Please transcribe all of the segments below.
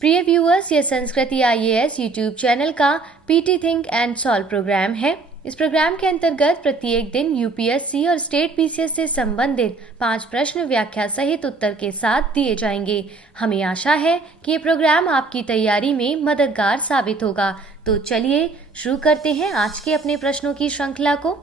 प्रिय व्यूअर्स, ये Sanskriti IAS YouTube channel का PT think and solve program है। इस प्रोग्राम के अंतर्गत प्रत्येक दिन यूपीएससी और स्टेट पीसीएस से संबंधित 5 प्रश्न व्याख्या सहित उत्तर के साथ दिए जाएंगे। हमें आशा है कि ये प्रोग्राम आपकी तैयारी में मददगार साबित होगा। तो चलिए शुरू करते हैं आज के अपने प्रश्नों की श्रृंखला को।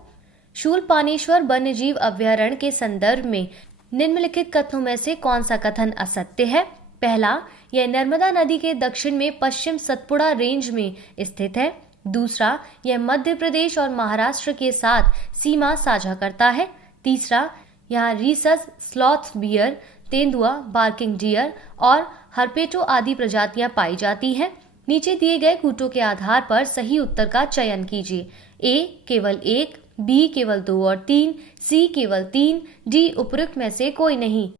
शूलपाणेश्वर वन्यजीव अभयारण्य के संदर्भ में निम्नलिखित कथनों में से कौन सा कथन असत्य है? पहला, यह नर्मदा नदी के दक्षिण में पश्चिम सतपुड़ा रेंज में स्थित है। दूसरा, यह मध्य प्रदेश और महाराष्ट्र के साथ सीमा साझा करता है। तीसरा, यहाँ रीसस, स्लॉथ बियर, तेंदुआ, बार्किंग डियर और हरपेटो आदि प्रजातियां पाई जाती हैं। नीचे दिए गए कूटों के आधार पर सही उत्तर का चयन कीजिए। ए केवल 1, बी केवल 2 और 3, सी केवल 3, डी उपयुक्त में से कोई नहीं।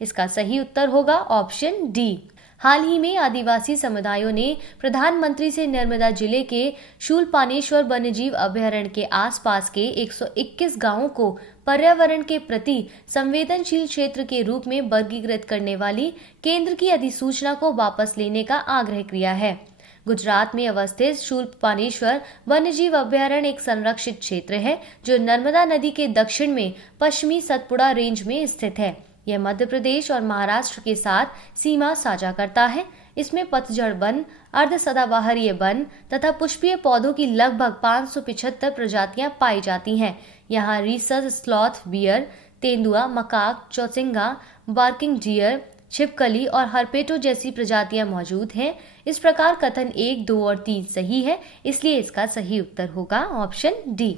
इसका सही उत्तर होगा ऑप्शन डी। हाल ही में आदिवासी समुदायों ने प्रधानमंत्री से नर्मदा जिले के शूलपाणेश्वर वन्यजीव अभयारण्य के आसपास के 121 गांवों को पर्यावरण के प्रति संवेदनशील क्षेत्र के रूप में वर्गीकृत करने वाली केंद्र की अधिसूचना को वापस लेने का आग्रह किया है। गुजरात में अवस्थित शूलपाणेश्वर वन्यजीव अभयारण्य एक संरक्षित क्षेत्र है जो नर्मदा नदी के दक्षिण में पश्चिमी सतपुड़ा रेंज में स्थित है। यह मध्य प्रदेश और महाराष्ट्र के साथ सीमा साझा करता है। इसमें पतझड़ वन, अर्ध सदाबहारीय वन तथा पुष्पीय पौधों की लगभग 575 प्रजातियां पाई जाती हैं। यहाँ रीसस, स्लॉथ बियर, तेंदुआ, मकाक, चौसिंगा, बार्किंग डियर, छिपकली और हरपेटो जैसी प्रजातियां मौजूद हैं। इस प्रकार कथन 1, 2 और 3 सही है, इसलिए इसका सही उत्तर होगा ऑप्शन डी।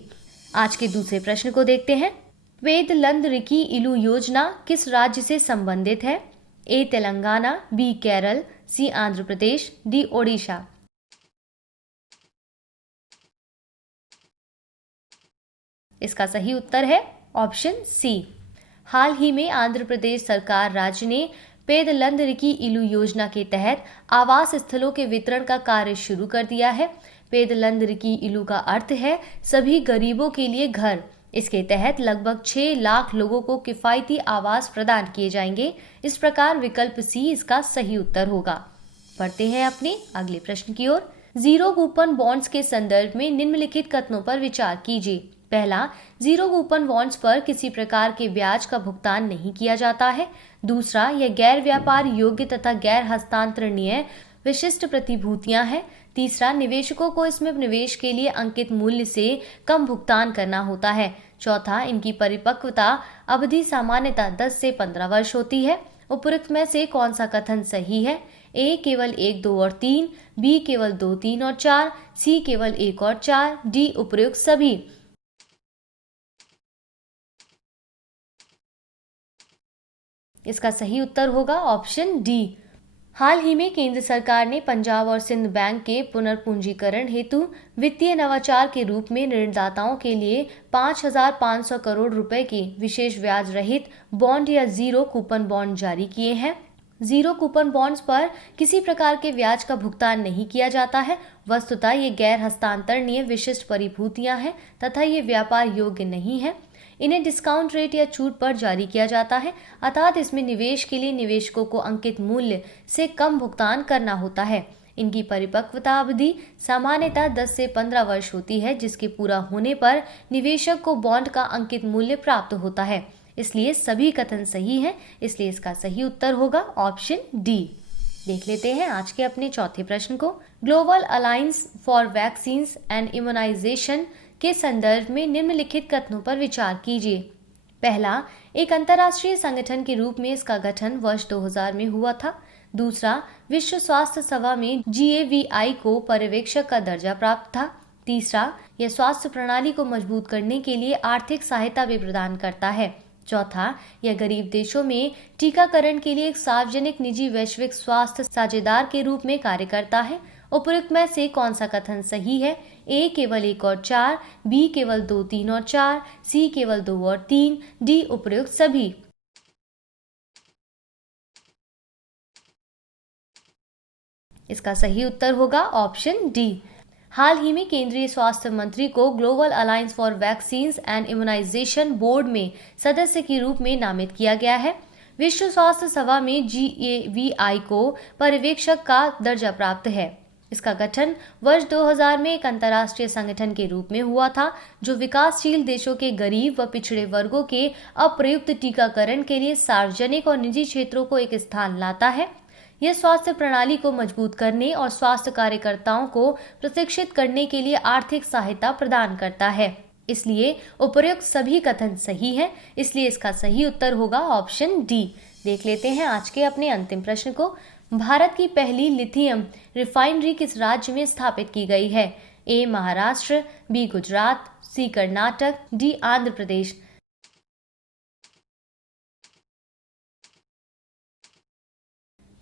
आज के दूसरे प्रश्न को देखते हैं। वेदलंदरिकी इलू योजना किस राज्य से संबंधित है? ए तेलंगाना, बी केरल, सी आंध्र प्रदेश, डी ओडिशा। इसका सही उत्तर है ऑप्शन सी। हाल ही में आंध्र प्रदेश सरकार राज्य ने पेदलंदरिकी इलू योजना के तहत आवास स्थलों के वितरण का कार्य शुरू कर दिया है। पेदलंदरिकी इलू का अर्थ है सभी गरीबों के लिए घर। इसके तहत लगभग 6 लाख लोगों को किफायती आवास प्रदान किए जाएंगे। इस प्रकार विकल्प सी इसका सही उत्तर होगा। बढ़ते हैं अपने अगले प्रश्न की ओर। जीरो कूपन बॉन्ड्स के संदर्भ में निम्नलिखित कथनों पर विचार कीजिए। पहला, जीरो कूपन बॉन्ड्स पर किसी प्रकार के ब्याज का भुगतान नहीं किया जाता है। दूसरा, यह गैर व्यापार योग्य तथा गैर हस्तांतरणीय विशिष्ट प्रतिभूतियां हैं। तीसरा, निवेशकों को इसमें निवेश के लिए अंकित मूल्य से कम भुगतान करना होता है। चौथा, इनकी परिपक्वता अवधि सामान्यतः 10 से 15 वर्ष होती है। उपरोक्त में से कौन सा कथन सही है? ए केवल 1, 2 और 3, बी केवल 2, 3 और 4, सी केवल 1 और 4, डी उपरोक्त सभी। इसका सही उत्तर होगा ऑप्शन डी। हाल ही में केंद्र सरकार ने पंजाब और सिंध बैंक के पुनर्पूंजीकरण हेतु वित्तीय नवाचार के रूप में ऋणदाताओं के लिए 5,500 करोड़ रुपए के विशेष ब्याज रहित बॉन्ड या जीरो कूपन बॉन्ड जारी किए हैं। जीरो कूपन बॉन्ड्स पर किसी प्रकार के ब्याज का भुगतान नहीं किया जाता है। वस्तुतः ये गैर हस्तांतरणीय विशिष्ट परिभूतियां हैं तथा ये व्यापार योग्य नहीं है। इन्हें डिस्काउंट रेट या छूट पर जारी किया जाता है, अर्थात इसमें निवेश के लिए निवेशकों को अंकित मूल्य से कम भुगतान करना होता है। इनकी परिपक्वता अवधि सामान्यतः 10 से 15 वर्ष होती है, जिसके पूरा होने पर निवेशक को बॉन्ड का अंकित मूल्य प्राप्त होता है। इसलिए सभी कथन सही हैं, इसलिए इसका सही उत्तर होगा ऑप्शन डी। देख लेते हैं आज के अपने चौथे प्रश्न को। Global alliance for vaccines and immunization के संदर्भ में निम्नलिखित कथनों पर विचार कीजिए। पहला, एक अंतर्राष्ट्रीय संगठन के रूप में इसका गठन वर्ष 2000 में हुआ था। दूसरा, विश्व स्वास्थ्य सभा में GAVI को पर्यवेक्षक का दर्जा प्राप्त था। तीसरा, यह स्वास्थ्य प्रणाली को मजबूत करने के लिए आर्थिक सहायता भी प्रदान करता है। चौथा, यह गरीब देशों में टीकाकरण के लिए एक सार्वजनिक निजी वैश्विक स्वास्थ्य साझेदार के रूप में कार्य करता है। उपरोक्त में से कौन सा कथन सही है? ए केवल 1 और 4, बी केवल 2, 3 और 4, सी केवल 2 और 3, डी उपरोक्त सभी। इसका सही उत्तर होगा ऑप्शन डी। हाल ही में केंद्रीय स्वास्थ्य मंत्री को global alliance for vaccines and immunization board में सदस्य के रूप में नामित किया गया है। विश्व स्वास्थ्य सभा में GAVI को पर्यवेक्षक का दर्जा प्राप्त है। इसका गठन वर्ष 2000 में एक अंतर्राष्ट्रीय संगठन के रूप में हुआ था, जो विकासशील देशों के गरीब व पिछड़े वर्गों के अप्रयुक्त टीकाकरण के लिए सार्वजनिक और निजी क्षेत्रों को एक स्थान लाता है। यह स्वास्थ्य प्रणाली को मजबूत करने और स्वास्थ्य कार्यकर्ताओं को प्रशिक्षित करने के लिए आर्थिक सहायता प्रदान करता है। इसलिए उपर्युक्त सभी कथन सही हैं, इसलिए इसका सही उत्तर होगा ऑप्शन डी। देख लेते हैं आज के अपने अंतिम प्रश्न को। भारत की पहली लिथियम रिफाइनरी किस राज्य में स्थापित की गई है? ए महाराष्ट्र, बी गुजरात, सी कर्नाटक, डी आंध्र प्रदेश।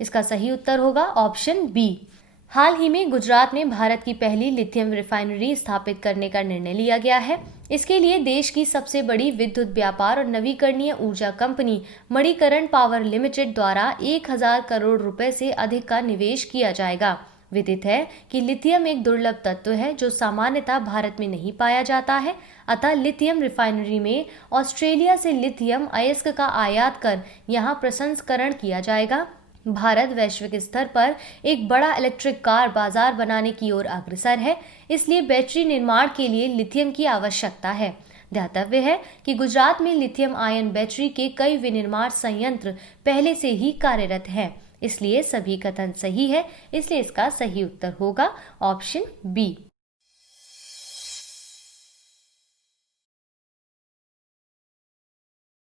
इसका सही उत्तर होगा ऑप्शन बी। हाल ही में गुजरात में भारत की पहली लिथियम रिफाइनरी स्थापित करने का निर्णय लिया गया है। इसके लिए देश की सबसे बड़ी विद्युत व्यापार और नवीकरणीय ऊर्जा कंपनी मणिकरण पावर लिमिटेड द्वारा 1000 करोड़ रुपए से अधिक का निवेश किया जाएगा। विदित है कि लिथियम एक दुर्लभ तत्व है जो सामान्यतः भारत में नहीं पाया जाता है। अतः लिथियम रिफाइनरी में ऑस्ट्रेलिया से लिथियम अयस्क का आयात कर यहाँ प्रसंस्करण किया जाएगा। भारत वैश्विक स्तर पर एक बड़ा इलेक्ट्रिक कार बाजार बनाने की ओर अग्रसर है, इसलिए बैटरी निर्माण के लिए लिथियम की आवश्यकता है। ध्यातव्य है कि गुजरात में लिथियम आयन बैटरी के कई विनिर्माण संयंत्र पहले से ही कार्यरत हैं, इसलिए सभी कथन सही है, इसलिए इसका सही उत्तर होगा ऑप्शन बी।